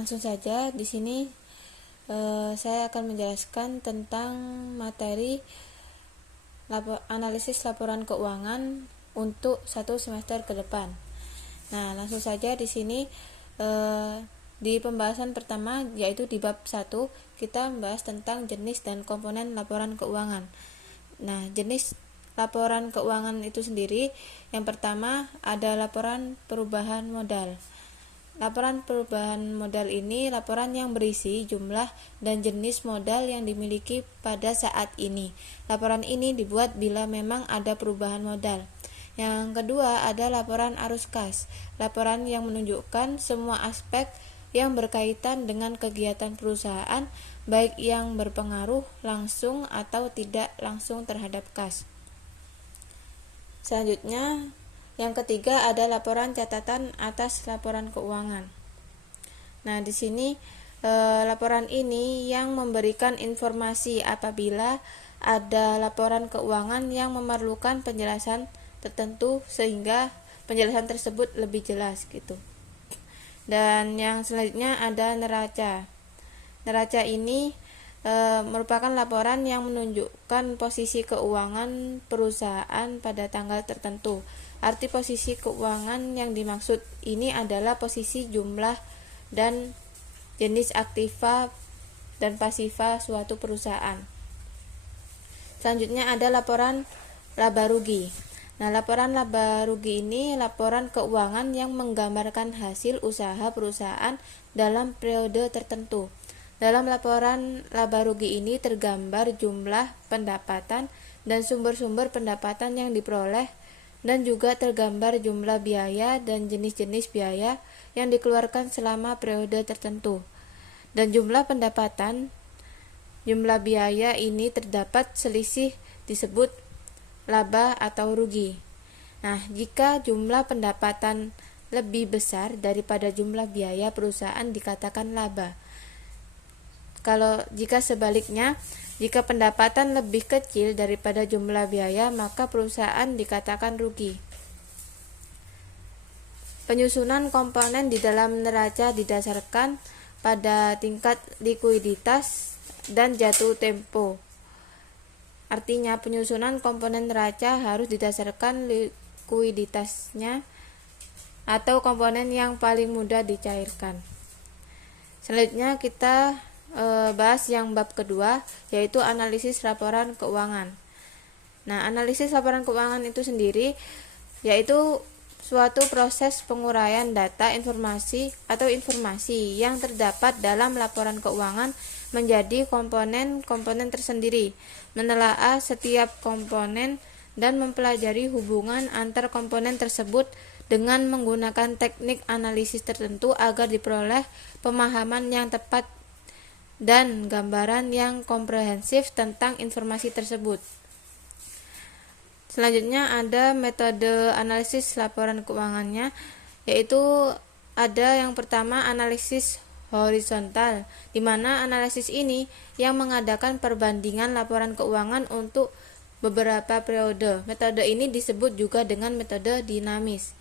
langsung saja di sini saya akan menjelaskan tentang materi analisis laporan keuangan untuk 1 semester ke depan. Nah, langsung saja di sini di pembahasan pertama, yaitu di bab 1, kita membahas tentang jenis dan komponen laporan keuangan. Nah, jenis laporan keuangan itu sendiri, yang pertama ada laporan perubahan modal. Laporan perubahan modal ini laporan yang berisi jumlah dan jenis modal yang dimiliki pada saat ini. Laporan ini dibuat bila memang ada perubahan modal. Yang kedua ada laporan arus kas. Laporan yang menunjukkan semua aspek yang berkaitan dengan kegiatan perusahaan, baik yang berpengaruh langsung atau tidak langsung terhadap kas. Selanjutnya, yang ketiga ada laporan catatan atas laporan keuangan. Nah, di sini laporan ini yang memberikan informasi apabila ada laporan keuangan yang memerlukan penjelasan tertentu sehingga penjelasan tersebut lebih jelas gitu. Dan yang selanjutnya ada neraca. Neraca ini merupakan laporan yang menunjukkan posisi keuangan perusahaan pada tanggal tertentu. Arti posisi keuangan yang dimaksud ini adalah posisi jumlah dan jenis aktiva dan pasiva suatu perusahaan. Selanjutnya ada laporan laba rugi. Nah, laporan laba rugi ini laporan keuangan yang menggambarkan hasil usaha perusahaan dalam periode tertentu. Dalam laporan laba rugi ini tergambar jumlah pendapatan dan sumber-sumber pendapatan yang diperoleh, dan juga tergambar jumlah biaya dan jenis-jenis biaya yang dikeluarkan selama periode tertentu. Dan jumlah pendapatan, jumlah biaya ini terdapat selisih disebut laba atau rugi. Nah, jika jumlah pendapatan lebih besar daripada jumlah biaya perusahaan dikatakan laba. Jika sebaliknya, jika pendapatan lebih kecil daripada jumlah biaya, maka perusahaan dikatakan rugi. Penyusunan komponen di dalam neraca didasarkan pada tingkat likuiditas dan jatuh tempo. Artinya, penyusunan komponen neraca harus didasarkan likuiditasnya atau komponen yang paling mudah dicairkan. Selanjutnya kita bahas yang bab kedua, yaitu analisis laporan keuangan. Nah, analisis laporan keuangan itu sendiri yaitu suatu proses penguraian data informasi yang terdapat dalam laporan keuangan menjadi komponen-komponen tersendiri, menelaah setiap komponen dan mempelajari hubungan antar komponen tersebut dengan menggunakan teknik analisis tertentu agar diperoleh pemahaman yang tepat dan gambaran yang komprehensif tentang informasi tersebut. Selanjutnya ada metode analisis laporan keuangannya, yaitu ada yang pertama analisis horizontal, di mana analisis ini yang mengadakan perbandingan laporan keuangan untuk beberapa periode. Metode ini disebut juga dengan metode dinamis.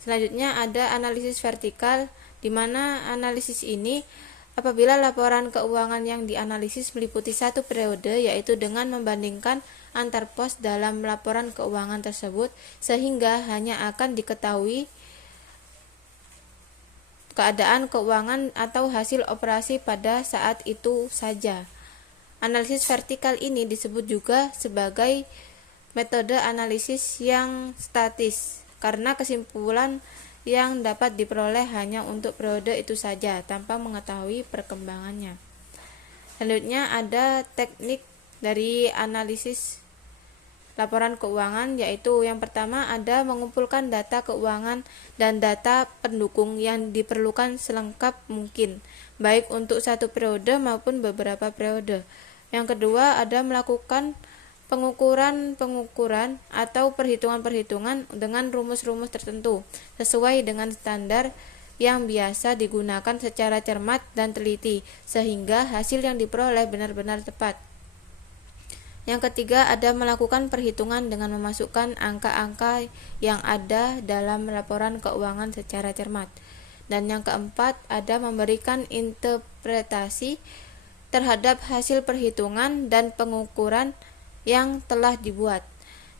Selanjutnya ada analisis vertikal, di mana analisis ini apabila laporan keuangan yang dianalisis meliputi satu periode, yaitu dengan membandingkan antar pos dalam laporan keuangan tersebut, sehingga hanya akan diketahui keadaan keuangan atau hasil operasi pada saat itu saja. Analisis vertikal ini disebut juga sebagai metode analisis yang statis, karena kesimpulan yang dapat diperoleh hanya untuk periode itu saja tanpa mengetahui perkembangannya. Selanjutnya ada teknik dari analisis laporan keuangan, yaitu yang pertama ada mengumpulkan data keuangan dan data pendukung yang diperlukan selengkap mungkin, baik untuk satu periode maupun beberapa periode. Yang kedua ada melakukan pengukuran atau perhitungan-perhitungan dengan rumus-rumus tertentu sesuai dengan standar yang biasa digunakan secara cermat dan teliti, sehingga hasil yang diperoleh benar-benar tepat. Yang ketiga ada melakukan perhitungan dengan memasukkan angka-angka yang ada dalam laporan keuangan secara cermat. Dan yang keempat, ada memberikan interpretasi terhadap hasil perhitungan dan pengukuran yang telah dibuat.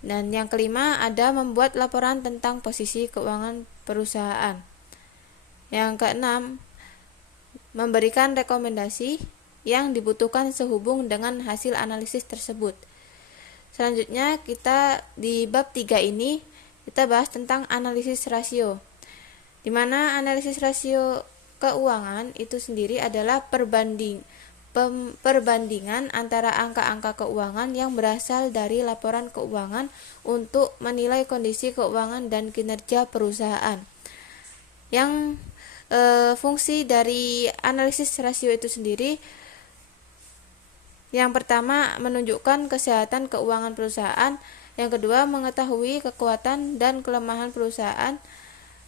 Dan yang kelima, ada membuat laporan tentang posisi keuangan perusahaan. Yang keenam, memberikan rekomendasi yang dibutuhkan sehubung dengan hasil analisis tersebut. Selanjutnya kita di bab 3 ini kita bahas tentang analisis rasio. Di mana analisis rasio keuangan itu sendiri adalah perbandingan antara angka-angka keuangan yang berasal dari laporan keuangan untuk menilai kondisi keuangan dan kinerja perusahaan. Yang fungsi dari analisis rasio itu sendiri, yang pertama menunjukkan kesehatan keuangan perusahaan, yang kedua mengetahui kekuatan dan kelemahan perusahaan,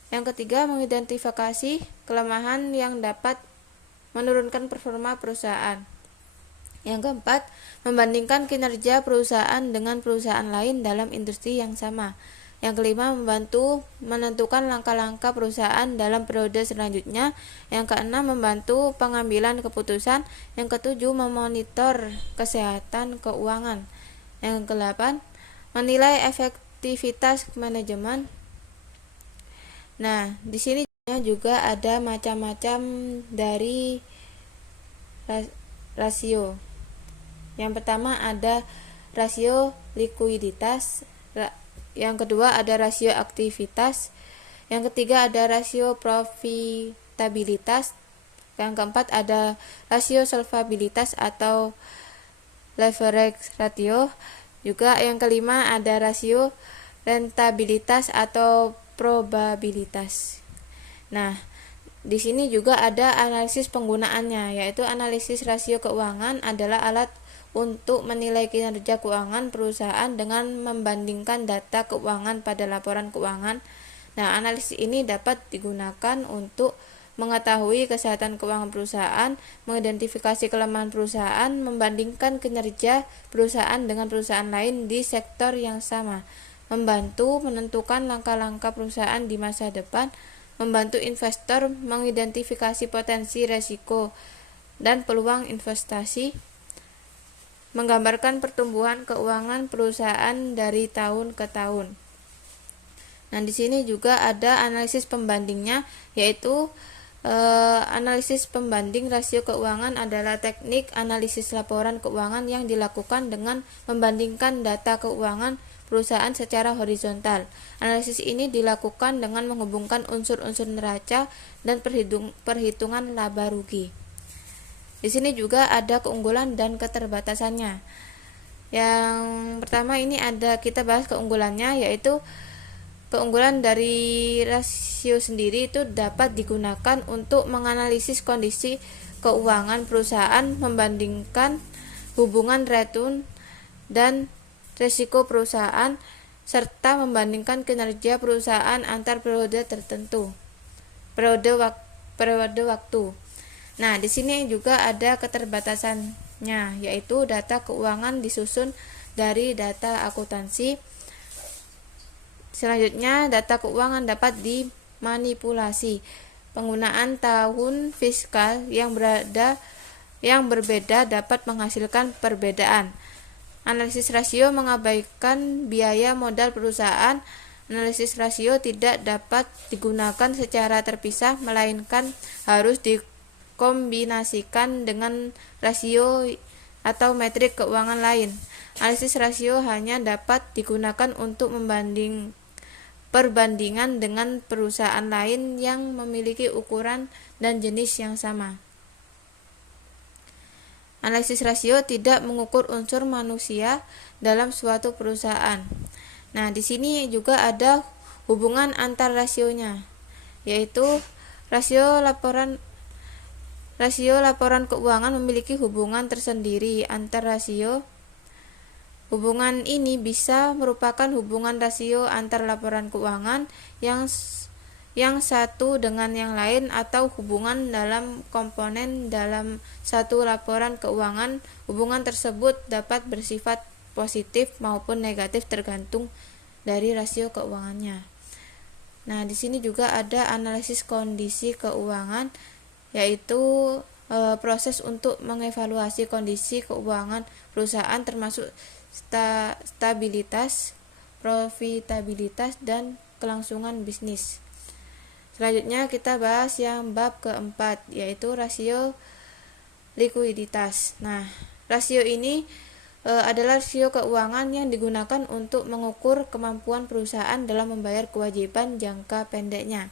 yang ketiga mengidentifikasi kelemahan yang dapat menurunkan performa perusahaan. Yang keempat, membandingkan kinerja perusahaan dengan perusahaan lain dalam industri yang sama. Yang kelima, membantu menentukan langkah-langkah perusahaan dalam periode selanjutnya. Yang keenam, membantu pengambilan keputusan. Yang ketujuh, memonitor kesehatan keuangan. Yang kedelapan, menilai efektivitas manajemen. Nah, di sini juga ada macam-macam dari rasio. Yang pertama ada rasio likuiditas, yang kedua ada rasio aktivitas, yang ketiga ada rasio profitabilitas, yang keempat ada rasio solvabilitas atau leverage ratio, juga yang kelima ada rasio rentabilitas atau probabilitas. Nah, di sini juga ada analisis penggunaannya, yaitu analisis rasio keuangan adalah alat untuk menilai kinerja keuangan perusahaan dengan membandingkan data keuangan pada laporan keuangan. Nah, analisis ini dapat digunakan untuk mengetahui kesehatan keuangan perusahaan, mengidentifikasi kelemahan perusahaan, membandingkan kinerja perusahaan dengan perusahaan lain di sektor yang sama, membantu menentukan langkah-langkah perusahaan di masa depan, membantu investor mengidentifikasi potensi risiko dan peluang investasi, menggambarkan pertumbuhan keuangan perusahaan dari tahun ke tahun. Nah, di sini juga ada analisis pembandingnya, yaitu analisis pembanding rasio keuangan adalah teknik analisis laporan keuangan yang dilakukan dengan membandingkan data keuangan perusahaan secara horizontal. Analisis ini dilakukan dengan menghubungkan unsur-unsur neraca dan perhitungan laba rugi. Di sini juga ada keunggulan dan keterbatasannya. Yang pertama ini ada kita bahas keunggulannya, yaitu keunggulan dari rasio sendiri itu dapat digunakan untuk menganalisis kondisi keuangan perusahaan, membandingkan hubungan return dan risiko perusahaan, serta membandingkan kinerja perusahaan antar periode tertentu, periode waktu. Nah, di sini juga ada keterbatasannya, yaitu data keuangan disusun dari data akuntansi. Selanjutnya, data keuangan dapat dimanipulasi. Penggunaan tahun fiskal yang berbeda dapat menghasilkan perbedaan. Analisis rasio mengabaikan biaya modal perusahaan. Analisis rasio tidak dapat digunakan secara terpisah, melainkan harus dikombinasikan dengan rasio atau metrik keuangan lain. Analisis rasio hanya dapat digunakan untuk perbandingan dengan perusahaan lain yang memiliki ukuran dan jenis yang sama. Analisis rasio tidak mengukur unsur manusia dalam suatu perusahaan. Nah, di sini juga ada hubungan antar rasionya, yaitu rasio laporan keuangan memiliki hubungan tersendiri antar rasio. Hubungan ini bisa merupakan hubungan rasio antar laporan keuangan yang satu dengan yang lain, atau hubungan dalam komponen dalam satu laporan keuangan. Hubungan tersebut dapat bersifat positif maupun negatif tergantung dari rasio keuangannya. Nah, di sini juga ada analisis kondisi keuangan, yaitu proses untuk mengevaluasi kondisi keuangan perusahaan termasuk stabilitas, profitabilitas, dan kelangsungan bisnis. Selanjutnya kita bahas yang bab keempat, yaitu rasio likuiditas. Nah, rasio ini adalah rasio keuangan yang digunakan untuk mengukur kemampuan perusahaan dalam membayar kewajiban jangka pendeknya.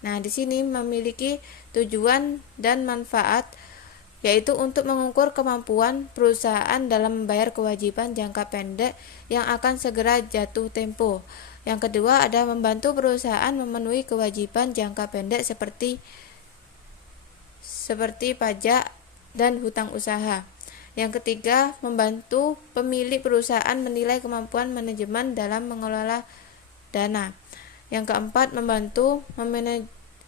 Nah, di sini memiliki tujuan dan manfaat, yaitu untuk mengukur kemampuan perusahaan dalam membayar kewajiban jangka pendek yang akan segera jatuh tempo. Yang kedua, ada membantu perusahaan memenuhi kewajiban jangka pendek seperti pajak dan hutang usaha. Yang ketiga, membantu pemilik perusahaan menilai kemampuan manajemen dalam mengelola dana. Yang keempat, membantu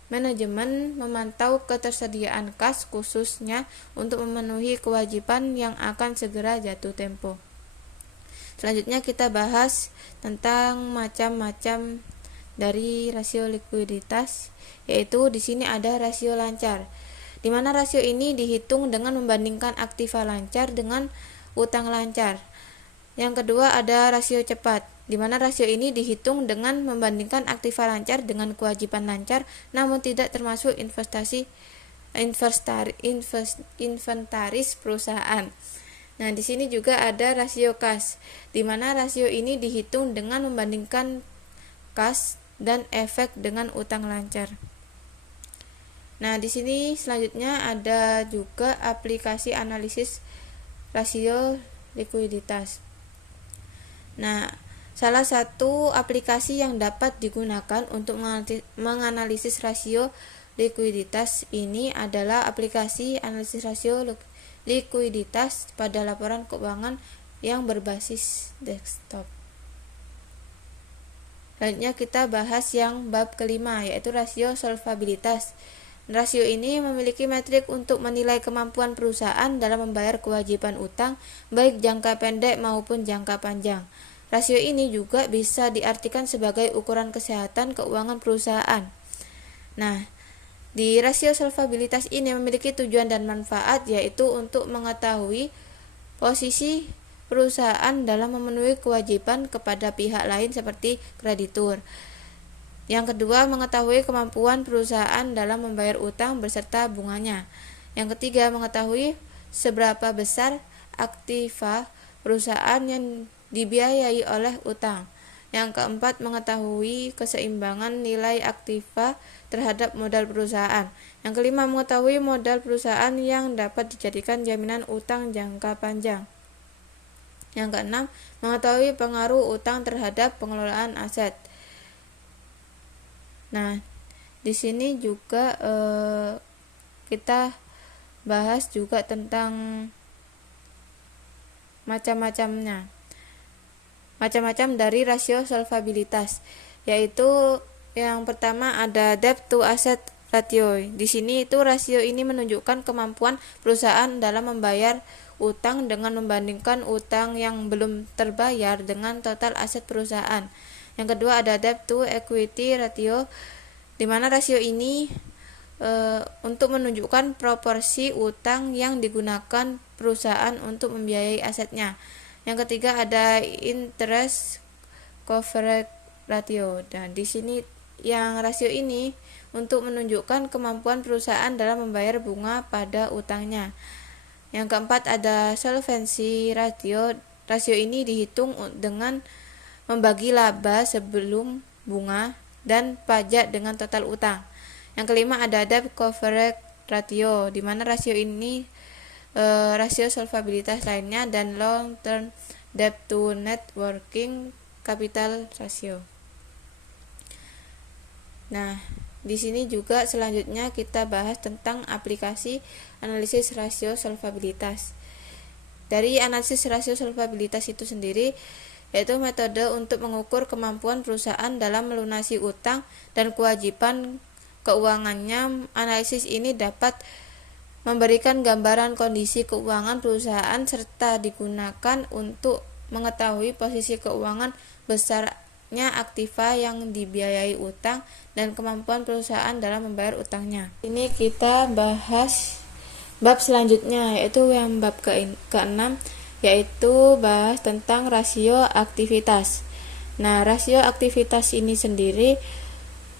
manajemen memantau ketersediaan kas khususnya untuk memenuhi kewajiban yang akan segera jatuh tempo. Selanjutnya kita bahas tentang macam-macam dari rasio likuiditas, yaitu di sini ada rasio lancar, di mana rasio ini dihitung dengan membandingkan aktiva lancar dengan utang lancar. Yang kedua ada rasio cepat, di mana rasio ini dihitung dengan membandingkan aktiva lancar dengan kewajiban lancar, namun tidak termasuk inventaris perusahaan. Nah, di sini juga ada rasio kas, di mana rasio ini dihitung dengan membandingkan kas dan efek dengan utang lancar. Nah, di sini selanjutnya ada juga aplikasi analisis rasio likuiditas. Nah, salah satu aplikasi yang dapat digunakan untuk menganalisis rasio likuiditas ini adalah aplikasi analisis rasio likuiditas pada laporan keuangan yang berbasis desktop. Selanjutnya kita bahas yang bab kelima, yaitu rasio solvabilitas. Rasio ini memiliki metrik untuk menilai kemampuan perusahaan dalam membayar kewajiban utang, baik jangka pendek maupun jangka panjang. Rasio ini juga bisa diartikan sebagai ukuran kesehatan keuangan perusahaan. Nah, di rasio solvabilitas ini memiliki tujuan dan manfaat, yaitu untuk mengetahui posisi perusahaan dalam memenuhi kewajiban kepada pihak lain seperti kreditur. Yang kedua, mengetahui kemampuan perusahaan dalam membayar utang beserta bunganya. Yang ketiga, mengetahui seberapa besar aktiva perusahaan yang dibiayai oleh utang. Yang keempat, mengetahui keseimbangan nilai aktiva terhadap modal perusahaan. Yang kelima, mengetahui modal perusahaan yang dapat dijadikan jaminan utang jangka panjang. Yang keenam, mengetahui pengaruh utang terhadap pengelolaan aset. Nah, di sini juga kita bahas juga tentang macam-macam dari rasio solvabilitas, yaitu yang pertama ada debt to asset ratio. Di sini itu rasio ini menunjukkan kemampuan perusahaan dalam membayar utang dengan membandingkan utang yang belum terbayar dengan total aset perusahaan. Yang kedua ada debt to equity ratio, di mana rasio ini untuk menunjukkan proporsi utang yang digunakan perusahaan untuk membiayai asetnya. Yang ketiga ada interest coverage ratio. Dan di sini yang rasio ini untuk menunjukkan kemampuan perusahaan dalam membayar bunga pada utangnya. Yang keempat ada solvency ratio. Rasio ini dihitung dengan membagi laba sebelum bunga dan pajak dengan total utang. Yang kelima ada debt coverage ratio, di mana rasio ini rasio solvabilitas lainnya, dan long term debt to net working capital ratio. Nah, di sini juga selanjutnya kita bahas tentang aplikasi analisis rasio solvabilitas. Dari analisis rasio solvabilitas itu sendiri, yaitu metode untuk mengukur kemampuan perusahaan dalam melunasi utang dan kewajiban keuangannya. Analisis ini dapat memberikan gambaran kondisi keuangan perusahaan serta digunakan untuk mengetahui posisi keuangan besar banyaknya aktiva yang dibiayai utang, dan kemampuan perusahaan dalam membayar utangnya. Ini kita bahas bab selanjutnya, yaitu yang bab ke-6, yaitu bahas tentang rasio aktivitas. Nah, rasio aktivitas ini sendiri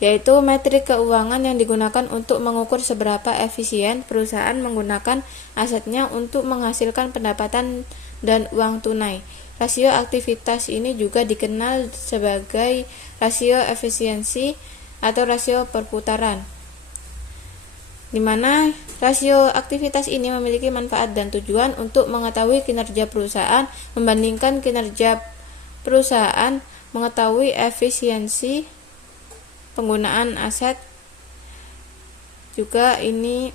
yaitu metrik keuangan yang digunakan untuk mengukur seberapa efisien perusahaan menggunakan asetnya untuk menghasilkan pendapatan dan uang tunai. Rasio aktivitas ini juga dikenal sebagai rasio efisiensi atau rasio perputaran, di mana rasio aktivitas ini memiliki manfaat dan tujuan untuk mengetahui kinerja perusahaan, membandingkan kinerja perusahaan, mengetahui efisiensi penggunaan aset, juga ini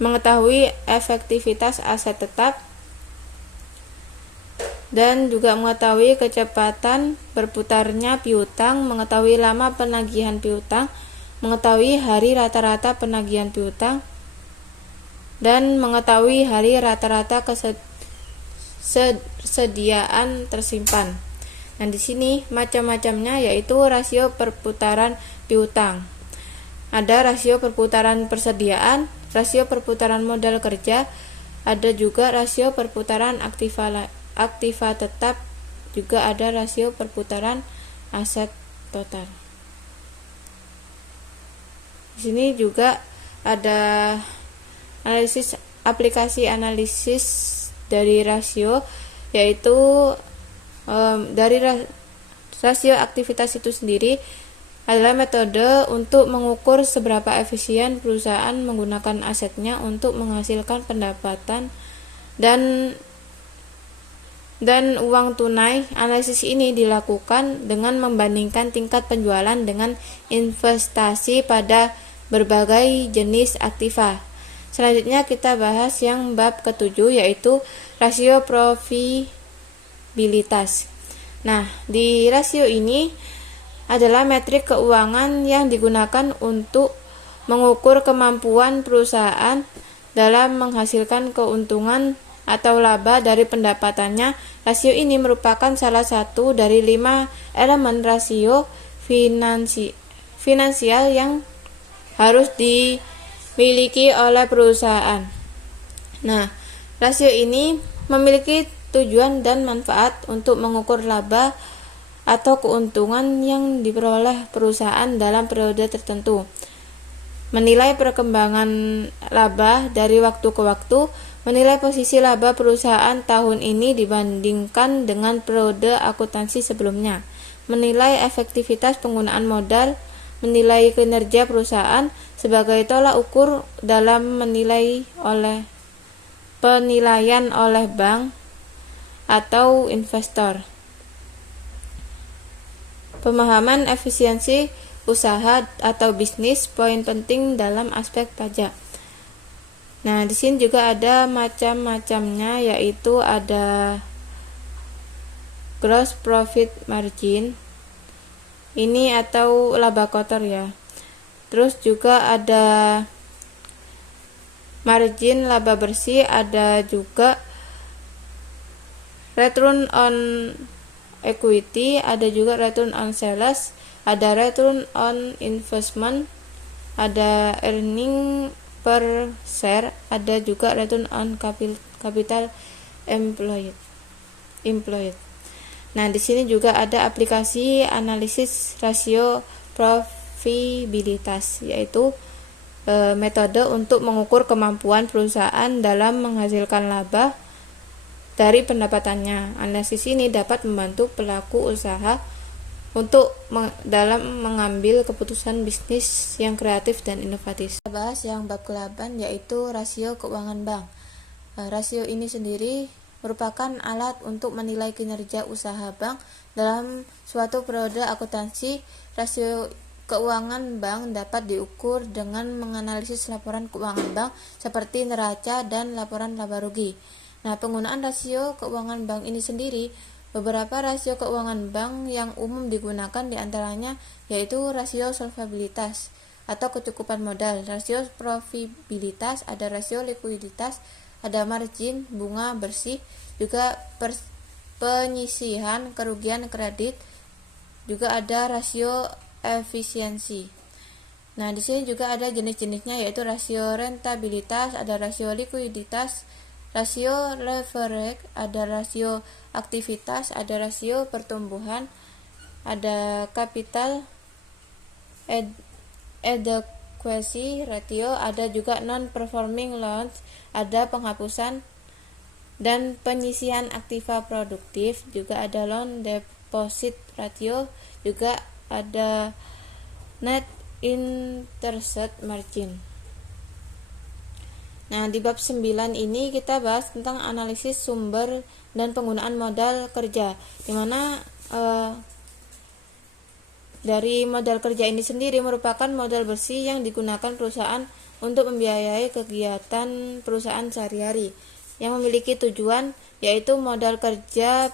mengetahui efektivitas aset tetap, dan juga mengetahui kecepatan berputarnya piutang, mengetahui lama penagihan piutang, mengetahui hari rata-rata penagihan piutang, dan mengetahui hari rata-rata kesediaan tersimpan. Nah, di sini macam-macamnya yaitu rasio perputaran piutang. Ada rasio perputaran persediaan, rasio perputaran modal kerja, ada juga rasio perputaran aktiva tetap, juga ada rasio perputaran aset total. Di sini juga ada aplikasi analisis dari rasio, yaitu dari rasio aktivitas itu sendiri adalah metode untuk mengukur seberapa efisien perusahaan menggunakan asetnya untuk menghasilkan pendapatan dan uang tunai. Analisis ini dilakukan dengan membandingkan tingkat penjualan dengan investasi pada berbagai jenis aktiva. Selanjutnya kita bahas yang bab ke-7, yaitu rasio profitabilitas. Nah, di rasio ini adalah metrik keuangan yang digunakan untuk mengukur kemampuan perusahaan dalam menghasilkan keuntungan atau laba dari pendapatannya. Rasio ini merupakan salah satu dari 5 elemen rasio finansial yang harus dimiliki oleh perusahaan. Nah, rasio ini memiliki tujuan dan manfaat untuk mengukur laba atau keuntungan yang diperoleh perusahaan dalam periode tertentu, menilai perkembangan laba dari waktu ke waktu, menilai posisi laba perusahaan tahun ini dibandingkan dengan periode akuntansi sebelumnya, menilai efektivitas penggunaan modal, menilai kinerja perusahaan sebagai tolak ukur dalam penilaian oleh bank atau investor. Pemahaman efisiensi usaha atau bisnis, poin penting dalam aspek pajak. Nah, di sini juga ada macam-macamnya, yaitu ada gross profit margin. Ini atau laba kotor ya. Terus juga ada margin laba bersih, ada juga return on equity, ada juga return on sales, ada return on investment, ada earning per share, ada juga return on capital employed. Nah, di sini juga ada aplikasi analisis rasio profitabilitas, yaitu metode untuk mengukur kemampuan perusahaan dalam menghasilkan laba dari pendapatannya. Analisis ini dapat membantu pelaku usaha untuk dalam mengambil keputusan bisnis yang kreatif dan inovatif. Kita bahas yang bab ke-8, yaitu rasio keuangan bank. Rasio ini sendiri merupakan alat untuk menilai kinerja usaha bank dalam suatu periode akuntansi. Rasio keuangan bank dapat diukur dengan menganalisis laporan keuangan bank seperti neraca dan laporan laba rugi. Nah, penggunaan rasio keuangan bank ini sendiri, beberapa rasio keuangan bank yang umum digunakan diantaranya yaitu rasio solvabilitas atau kecukupan modal, rasio profitabilitas, ada rasio likuiditas, ada margin bunga bersih, juga penyisihan kerugian kredit, juga ada rasio efisiensi. Nah, di sini juga ada jenis-jenisnya, yaitu rasio rentabilitas, ada rasio likuiditas, rasio leverage, ada rasio aktivitas, ada rasio pertumbuhan, ada capital adequacy ratio, ada juga non-performing loans, ada penghapusan dan penyisian aktiva produktif, juga ada loan deposit ratio, juga ada net interest margin. Nah, di bab 9 ini kita bahas tentang analisis sumber dan penggunaan modal kerja, di mana dari modal kerja ini sendiri merupakan modal bersih yang digunakan perusahaan untuk membiayai kegiatan perusahaan sehari-hari yang memiliki tujuan, yaitu modal kerja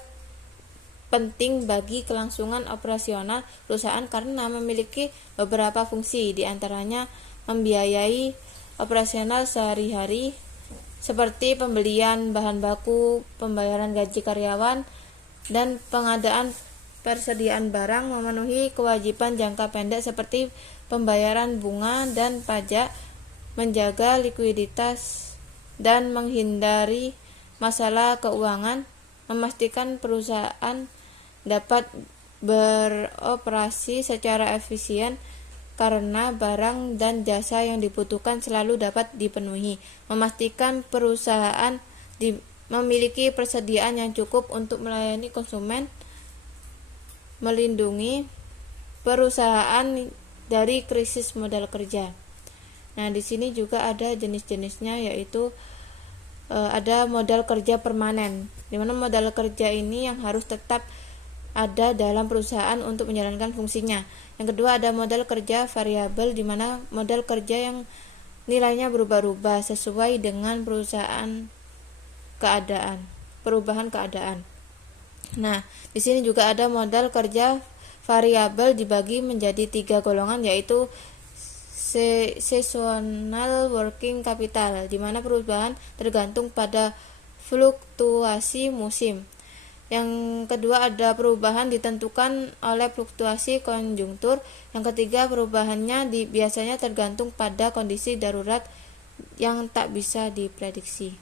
penting bagi kelangsungan operasional perusahaan karena memiliki beberapa fungsi, diantaranya membiayai operasional sehari-hari seperti pembelian bahan baku, pembayaran gaji karyawan, dan pengadaan persediaan barang, memenuhi kewajiban jangka pendek seperti pembayaran bunga dan pajak, menjaga likuiditas dan menghindari masalah keuangan, memastikan perusahaan dapat beroperasi secara efisien karena barang dan jasa yang dibutuhkan selalu dapat dipenuhi, memastikan perusahaan memiliki persediaan yang cukup untuk melayani konsumen, melindungi perusahaan dari krisis modal kerja. Nah, di sini juga ada jenis-jenisnya, yaitu ada modal kerja permanen, di mana modal kerja ini yang harus tetap ada dalam perusahaan untuk menjalankan fungsinya. Yang kedua ada modal kerja variabel, di mana modal kerja yang nilainya berubah-ubah sesuai dengan perubahan keadaan. Nah, di sini juga ada modal kerja variabel dibagi menjadi 3 golongan, yaitu seasonal working capital, di mana perubahan tergantung pada fluktuasi musim. Yang kedua ada perubahan ditentukan oleh fluktuasi konjungtur. Yang ketiga perubahannya biasanya tergantung pada kondisi darurat yang tak bisa diprediksi.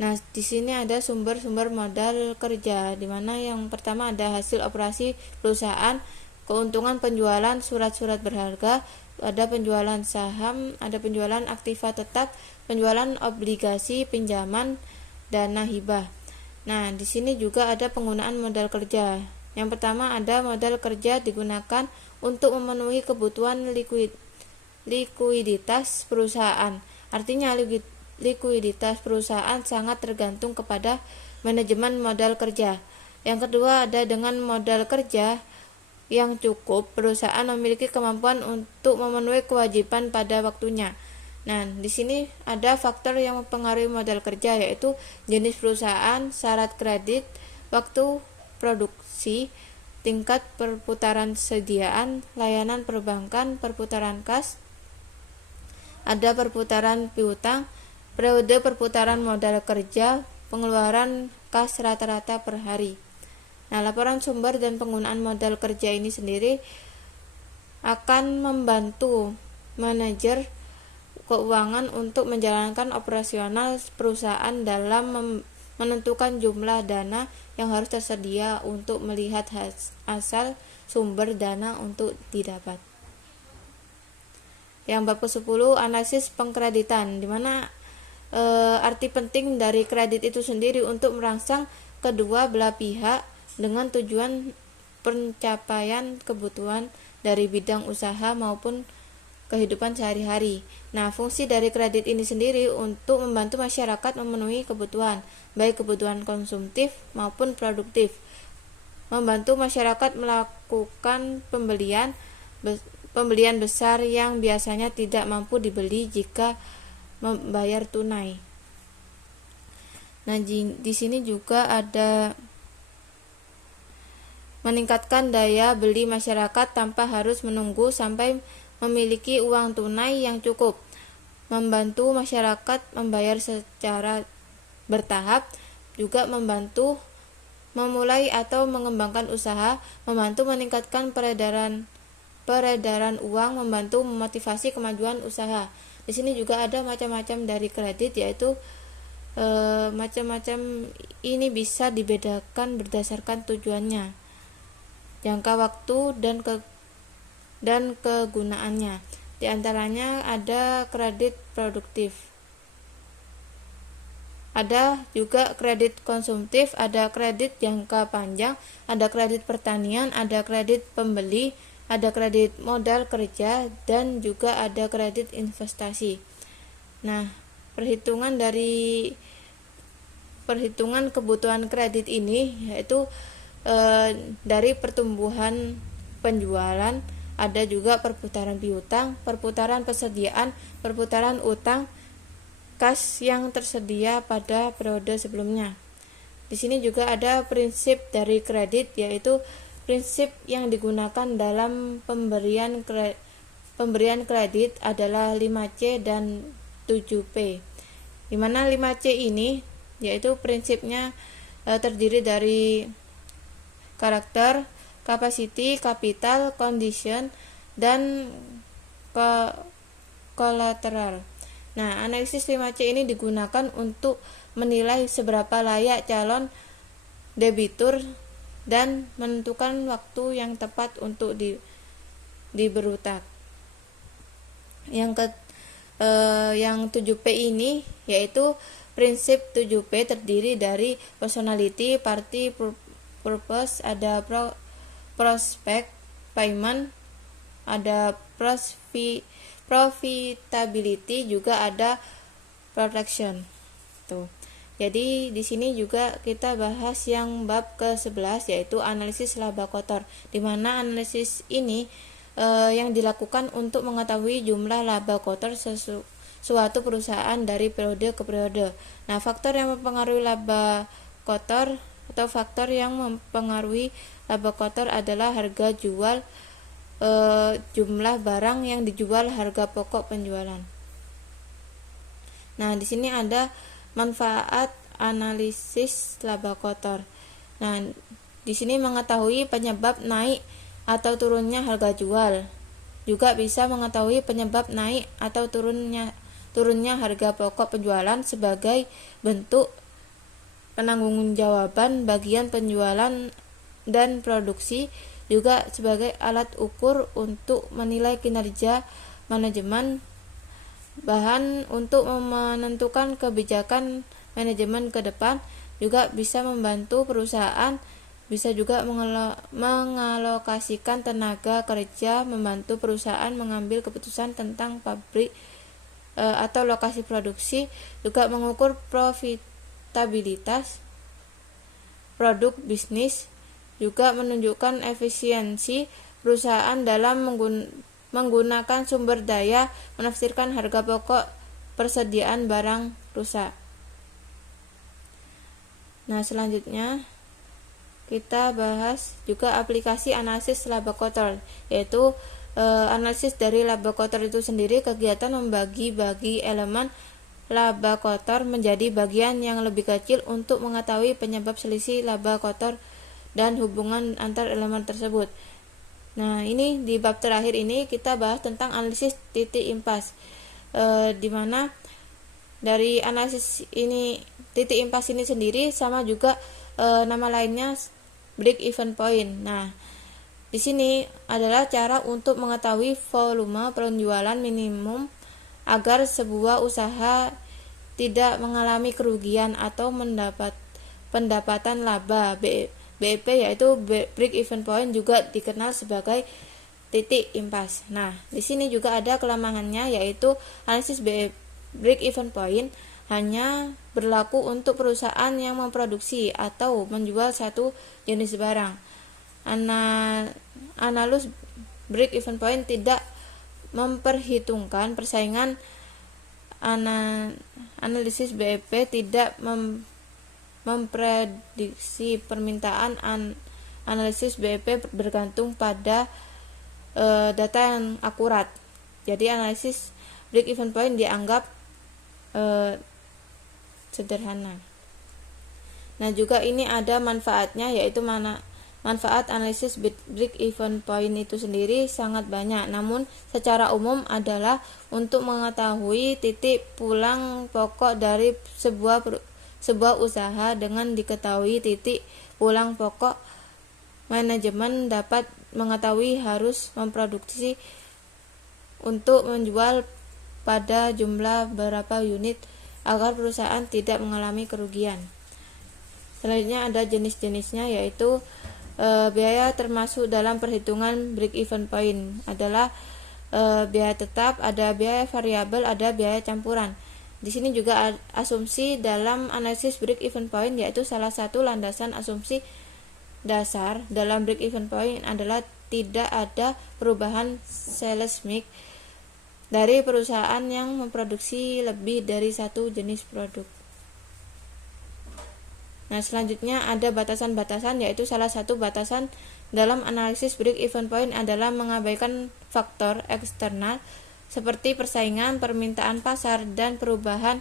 Nah, di sini ada sumber-sumber modal kerja, di mana yang pertama ada hasil operasi perusahaan, keuntungan penjualan surat-surat berharga, ada penjualan saham, ada penjualan aktiva tetap, penjualan obligasi, pinjaman, dana hibah. Nah, di sini juga ada penggunaan modal kerja. Yang pertama ada modal kerja digunakan untuk memenuhi kebutuhan likuiditas perusahaan. Artinya likuiditas perusahaan sangat tergantung kepada manajemen modal kerja. Yang kedua ada dengan modal kerja yang cukup, perusahaan memiliki kemampuan untuk memenuhi kewajiban pada waktunya. Nah, di sini ada faktor yang mempengaruhi modal kerja, yaitu jenis perusahaan, syarat kredit, waktu produksi, tingkat perputaran sediaan, layanan perbankan, perputaran kas, ada perputaran piutang, periode perputaran modal kerja, pengeluaran kas rata-rata per hari. Nah, laporan sumber dan penggunaan modal kerja ini sendiri akan membantu manajer keuangan untuk menjalankan operasional perusahaan dalam menentukan jumlah dana yang harus tersedia untuk melihat asal sumber dana untuk didapat. Yang bab ke-10 analisis pengkreditan, di mana arti penting dari kredit itu sendiri untuk merangsang kedua belah pihak dengan tujuan pencapaian kebutuhan dari bidang usaha maupun kehidupan sehari-hari. Nah, fungsi dari kredit ini sendiri untuk membantu masyarakat memenuhi kebutuhan, baik kebutuhan konsumtif maupun produktif. Membantu masyarakat melakukan pembelian besar yang biasanya tidak mampu dibeli jika membayar tunai. Nah, di sini juga ada meningkatkan daya beli masyarakat tanpa harus menunggu sampai memiliki uang tunai yang cukup, membantu masyarakat membayar secara bertahap, juga membantu memulai atau mengembangkan usaha, membantu meningkatkan peredaran uang, membantu memotivasi kemajuan usaha. Di sini juga ada macam-macam dari kredit, yaitu macam-macam ini bisa dibedakan berdasarkan tujuannya, jangka waktu dan kegunaannya. Di antaranya ada kredit produktif, ada juga kredit konsumtif, ada kredit jangka panjang, ada kredit pertanian, ada kredit pembeli, ada kredit modal kerja, dan juga ada kredit investasi. Nah, perhitungan kebutuhan kredit ini yaitu dari pertumbuhan penjualan, ada juga perputaran piutang, perputaran persediaan, perputaran utang kas yang tersedia pada periode sebelumnya. Di sini juga ada prinsip dari kredit, yaitu prinsip yang digunakan dalam pemberian kredit adalah 5C dan 7P. Di mana 5C ini yaitu prinsipnya terdiri dari karakter, capacity, capital, condition, dan collateral. Nah, analisis 5C ini digunakan untuk menilai seberapa layak calon debitur dan menentukan waktu yang tepat untuk diberutang. Yang 7P ini yaitu prinsip 7P terdiri dari personality, party, purpose, ada prospect, payment, ada profitability, juga ada protection. Tuh. Jadi di sini juga kita bahas yang bab ke-11 yaitu analisis laba kotor, di mana analisis ini yang dilakukan untuk mengetahui jumlah laba kotor suatu perusahaan dari periode ke periode. Nah, faktor yang mempengaruhi laba kotor atau faktor yang mempengaruhi laba kotor adalah harga jual, jumlah barang yang dijual, harga pokok penjualan. Nah, di sini ada manfaat analisis laba kotor. Nah, di sini mengetahui penyebab naik atau turunnya harga jual. Juga bisa mengetahui penyebab naik atau turunnya harga pokok penjualan sebagai bentuk penanggungjawaban bagian penjualan dan produksi, juga sebagai alat ukur untuk menilai kinerja manajemen, bahan untuk menentukan kebijakan manajemen ke depan, juga bisa membantu perusahaan, bisa juga mengalokasikan tenaga kerja, membantu perusahaan mengambil keputusan tentang pabrik atau lokasi produksi, juga mengukur profitabilitas produk bisnis, juga menunjukkan efisiensi perusahaan dalam menggunakan sumber daya, menafsirkan harga pokok, persediaan barang rusak. Nah, selanjutnya kita bahas juga aplikasi analisis laba kotor, yaitu analisis dari laba kotor itu sendiri. Kegiatan membagi-bagi elemen laba kotor menjadi bagian yang lebih kecil untuk mengetahui penyebab selisih laba kotor dan hubungan antar elemen tersebut. Nah, ini di bab terakhir ini kita bahas tentang analisis titik impas, di mana dari analisis ini titik impas ini sendiri sama juga nama lainnya break even point. Nah, di sini adalah cara untuk mengetahui volume penjualan minimum agar sebuah usaha tidak mengalami kerugian atau mendapat pendapatan laba. BEP yaitu break even point, juga dikenal sebagai titik impas. Nah, di sini juga ada kelemahannya, yaitu analisis break even point hanya berlaku untuk perusahaan yang memproduksi atau menjual satu jenis barang. Analis break even point tidak memperhitungkan persaingan. Analisis BEP tidak memprediksi permintaan. Analisis BEP bergantung pada data yang akurat. Jadi analisis break even point dianggap sederhana. Nah, juga ini ada manfaatnya, yaitu manfaat analisis break even point itu sendiri sangat banyak. Namun secara umum adalah untuk mengetahui titik pulang pokok dari sebuah usaha. Dengan diketahui titik pulang pokok, manajemen dapat mengetahui harus memproduksi untuk menjual pada jumlah berapa unit agar perusahaan tidak mengalami kerugian. Selanjutnya ada jenis-jenisnya, yaitu biaya termasuk dalam perhitungan break even point adalah biaya tetap, ada biaya variabel, ada biaya campuran. Di sini juga asumsi dalam analisis break even point, yaitu salah satu landasan asumsi dasar dalam break even point adalah tidak ada perubahan sales mix dari perusahaan yang memproduksi lebih dari satu jenis produk. Nah, selanjutnya ada batasan-batasan, yaitu salah satu batasan dalam analisis break even point adalah mengabaikan faktor eksternal seperti persaingan, permintaan pasar, dan perubahan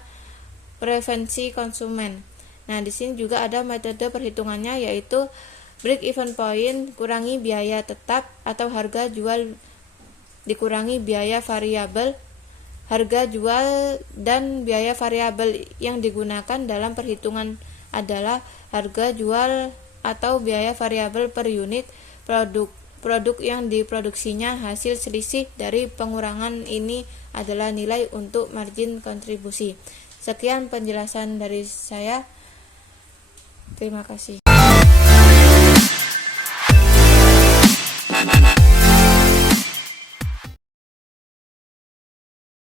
preferensi konsumen. Nah, di sini juga ada metode perhitungannya, yaitu break even point kurangi biaya tetap atau harga jual dikurangi biaya variabel. Harga jual dan biaya variabel yang digunakan dalam perhitungan adalah harga jual atau biaya variabel per unit produk yang diproduksinya. Hasil selisih dari pengurangan ini adalah nilai untuk margin kontribusi. Sekian penjelasan dari saya. Terima kasih.